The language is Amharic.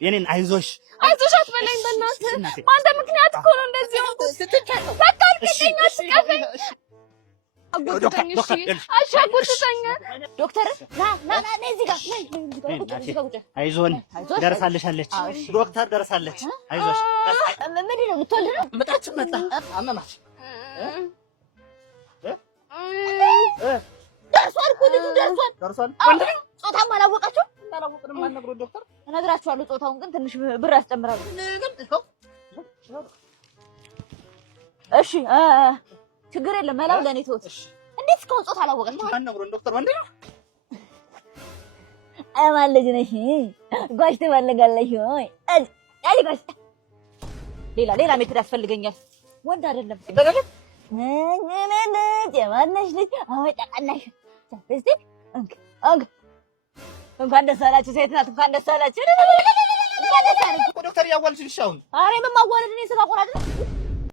የኔን አይዞሽ አትበለኝ በእናትህ። በአንተ ምክንያት እኮ ነው እንደዚህ ሆንኩት። በቃ አልቅጠኝ፣ አትቀፈኝ። አጎትተኝ፣ እሺ አሻጎትተኝ። ዶክተር ና እዚህ ጋር አይዞን፣ ደርሳለሻለች። ዶክተር ደርሳለች። አይዞሽ። ምንድን ነው የምትወልድ ነው? ምጣችን መጣ። አመማች። ደርሷል እኮ ልጁ ደርሷል። ወንድ ነው። ጾታም አላወቃችሁ? አላወቅንም። ማነግሮ ዶክተር እነግራችኋለሁ። ጾታውን ግን ትንሽ ብር ያስጨምራሉ። እሺ ችግር የለም። መላው ለኔ ተውት። እንዴት እስካሁን ጾታ አላወቃችሁ? ማነግሮ ዶክተር ወንድ ነው። ማን ልጅ ነሽ? ጓሽ ትፈልጋለሽ ወይ? አይ ጓሽ ሌላ ሜትድ ያስፈልገኛል። ወንድ አይደለም። ማነሽ ልጅ? አይ ጠቀናሽ። እስቲ እንኳን ደስ አላችሁ። ሴት ናት። እንኳን ደስ አላችሁ። ዶክተር ያዋልሽልሽ አሁን። ኧረ ምን ማዋለድ? እኔ ስጋ ቆራጭ